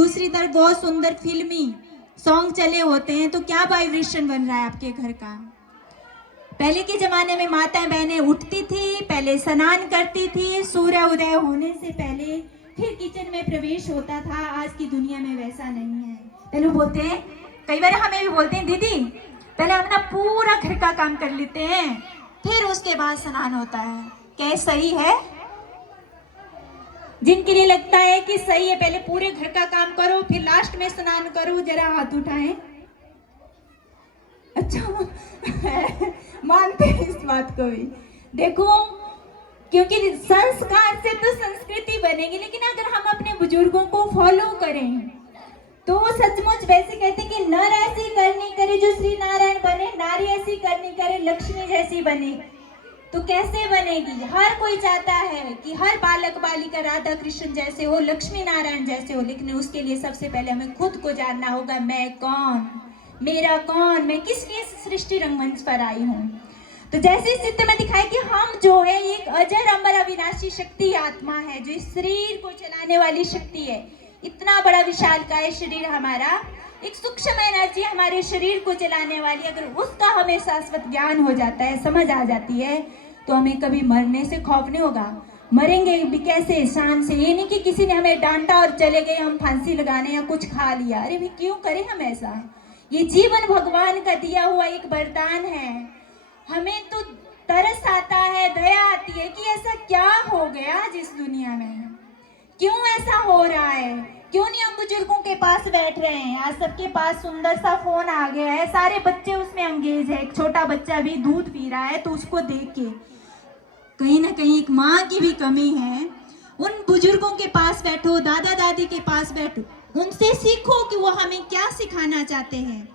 दूसरी तरफ बहुत सुंदर फिल्मी सॉन्ग चले होते हैं, तो क्या वाइब्रेशन बन रहा है आपके घर का। पहले के जमाने में माताएं बहनें उठती थी, पहले स्नान करती थी, सूर्य उदय होने से पहले फिर किचन में प्रवेश होता था। आज की दुनिया में वैसा नहीं है। पहले बोलते हैं, कई बार हमें भी बोलते हैं, दीदी पहले हम ना पूरा घर का काम कर लेते हैं, फिर उसके बाद स्नान होता है। क्या सही है? जिनके लिए लगता है कि सही है पहले पूरे घर का काम करो फिर लास्ट में स्नान करो, जरा हाथ उठाएं। अच्छा मानते हैं इस बात को भी। देखो, क्योंकि संस्कार से तो संस्कृति बनेगी, लेकिन अगर हम अपने बुजुर्गों को फॉलो करें तो सचमुच वैसे कहते कि नर ऐसी करनी करे जो श्री नारायण बने, नारी ऐसी करनी करे लक्ष्मी जैसी बने। तो कैसे बनेगी? हर कोई चाहता है कि हर बालक बालिका राधा कृष्ण जैसे हो, लक्ष्मी नारायण जैसे हो, लेकिन उसके लिए सबसे पहले हमें खुद को जानना होगा, मैं कौन, मेरा कौन, मैं किस लिए सृष्टि रंगमंच पर आई हूँ। तो जैसे इस चित्र में दिखाया कि हम जो है एक अजर अमर अविनाशी शक्ति आत्मा है, जो इस शरीर को चलाने वाली शक्ति है। इतना बड़ा विशालकाय शरीर हमारा, एक सूक्ष्म एनर्जी हमारे शरीर को चलाने वाली, अगर उसका हमें शाश्वत ज्ञान हो जाता है, समझ आ जाती है, तो हमें कभी मरने से खौफ नहीं होगा। मरेंगे भी कैसे? शान से। ये नहीं कि किसी ने हमें डांटा और चले गए, हम फांसी लगाने या कुछ खा लिया। अरे भाई क्यों करें हम ऐसा? ये जीवन भगवान का दिया हुआ एक वरदान है। हमें तो तरस आता है, दया आती है कि ऐसा क्या हो गया जिस दुनिया में, क्यों ऐसा हो रहा है, क्यों नहीं हम बुजुर्गों के पास बैठ रहे हैं। आज सबके पास सुंदर सा फोन आ गया है, सारे बच्चे उसमें अंगेज है। एक छोटा बच्चा भी दूध पी रहा है, तो उसको देख के कहीं ना कहीं एक माँ की भी कमी है। उन बुजुर्गों के पास बैठो, दादा दादी के पास बैठो, उनसे सीखो कि वो हमें क्या सिखाना चाहते हैं।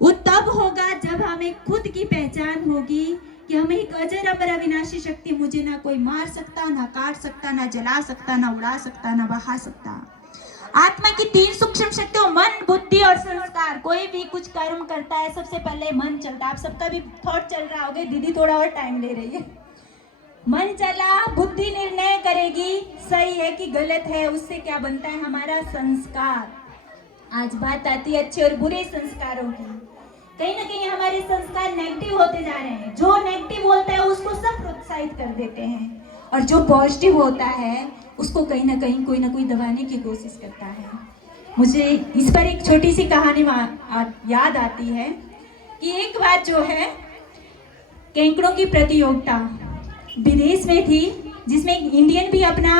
वो तब होगा जब हमें खुद की पहचान होगी कि हमें एक अजर अमर अविनाशी शक्ति, मुझे ना कोई मार सकता, ना काट सकता, ना जला सकता, ना उड़ा सकता, ना बहा सकता। आत्मा की 3 सूक्ष्म शक्तियों, मन, बुद्धि और संस्कार। कोई भी कुछ कर्म करता है सबसे पहले मन चलता है। आप सबका भी थॉट चल रहा होगा, दीदी थोड़ा और टाइम ले रही है। मन चला, बुद्धि निर्णय करेगी सही है कि गलत है, उससे क्या बनता है हमारा संस्कार। आज बात आती है अच्छे और बुरे संस्कारों की। कहीं ना कहीं हमारे संस्कार नेगेटिव होते जा रहे हैं। जो नेगेटिव होता है उसको सब प्रोत्साहित कर देते हैं, और जो पॉजिटिव होता है उसको कहीं ना कहीं कोई ना कोई दबाने की कोशिश करता है। मुझे इस पर एक छोटी सी कहानी याद आती है कि एक बार जो है केंकड़ों की प्रतियोगिता विदेश में थी, जिसमें इंडियन भी अपना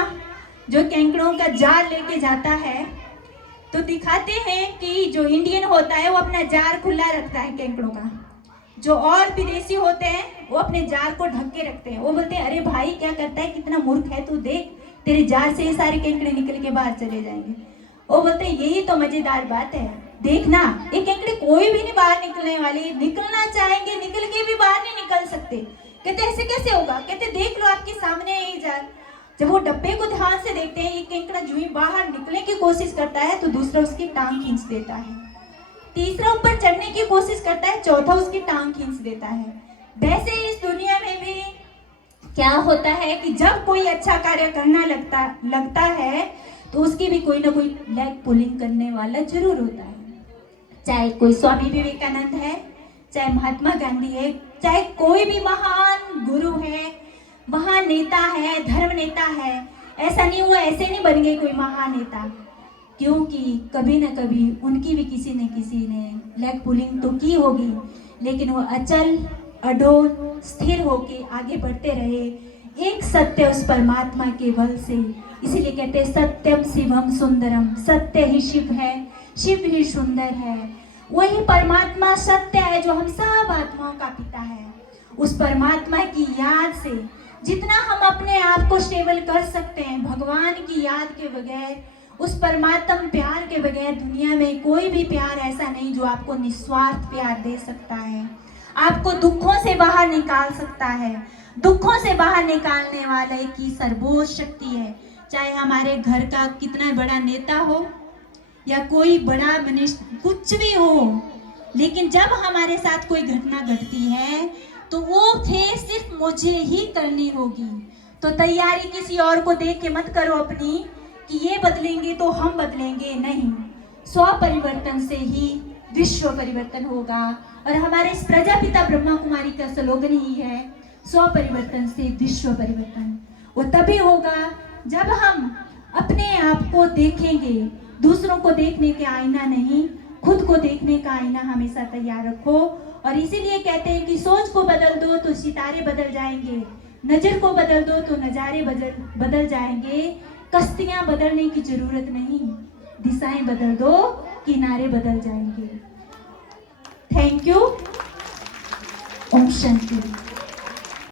जो केंकड़ों का जाल लेके जाता है। तो दिखाते हैं कि जो इंडियन होता है वो अपना जार खुला रखता है केंकड़ों का, जो और विदेशी होते हैं वो अपने जार को ढक के रखते हैं। वो बोलते हैं, अरे भाई क्या करता है, कितना मूर्ख है तू, देख तेरे जार से ये सारे केंकड़े निकल के बाहर चले जाएंगे। वो बोलते हैं, यही तो मजेदार बात है, देखना ये केंकड़े कोई भी नहीं बाहर निकलने वाले, निकलना चाहेंगे निकल के भी बाहर नहीं निकल सकते। कहते ऐसे कैसे होगा? कहते देख लो आपके सामने यही जार। जब वो डब्बे को ध्यान से देखते हैं, ये केंकड़ा जो ही बाहर निकलने की कोशिश करता है तो दूसरा उसकी टांग खींच देता है, तीसरा ऊपर चढ़ने की कोशिश करता है, चौथा उसकी टांग खींच देता है। वैसे इस दुनिया में भी क्या होता है कि जब कोई अच्छा कार्य करना लगता है तो उसकी भी कोई ना कोई लेग पुलिंग करने वाला जरूर होता है। चाहे कोई स्वामी विवेकानंद है, चाहे महात्मा गांधी है, चाहे कोई भी महान गुरु है, महान नेता है, धर्म नेता है। ऐसा नहीं हुआ ऐसे नहीं बन गए कोई महान नेता, क्योंकि कभी ना कभी उनकी भी किसी न किसी ने लेग पुलिंग तो की होगी, लेकिन वो अचल अडोल स्थिर होके आगे बढ़ते रहे एक सत्य उस परमात्मा के बल से। इसीलिए कहते हैं सत्यम शिवम सुंदरम, सत्य ही शिव है, शिव ही सुंदर है। वही परमात्मा सत्य है जो हम सब आत्माओं का पिता है। उस परमात्मा की याद से जितना हम अपने आप को स्टेबल कर सकते हैं, भगवान की याद के बगैर, उस परमात्म प्यार के बगैर दुनिया में कोई भी प्यार ऐसा नहीं जो आपको निस्वार्थ प्यार दे सकता है, आपको दुखों से बाहर निकाल सकता है। दुखों से बाहर निकालने वाले की सर्वोच्च शक्ति है। चाहे हमारे घर का कितना बड़ा नेता हो या कोई बड़ा मनुष्य, कुछ भी हो, लेकिन जब हमारे साथ कोई घटना घटती है तो वो फेस सिर्फ मुझे ही करनी होगी। तो तैयारी किसी और को देख के मत करो अपनी, कि ये बदलेंगे तो हम बदलेंगे, नहीं। स्व परिवर्तन से ही विश्व परिवर्तन होगा। और हमारे इस प्रजापिता ब्रह्मा कुमारी का स्लोगन ही है, स्व परिवर्तन से विश्व परिवर्तन। वो तभी होगा जब हम अपने आप को देखेंगे। दूसरों को देखने के आईना नहीं, खुद को देखने का आईना हमेशा तैयार रखो। और इसीलिए कहते हैं कि सोच को बदल दो तो सितारे बदल जाएंगे, नजर को बदल दो तो नजारे बदल जाएंगे। कश्तियां बदलने की जरूरत नहीं, दिशाएं बदल दो, किनारे बदल जाएंगे। Thank you. ओम शांति।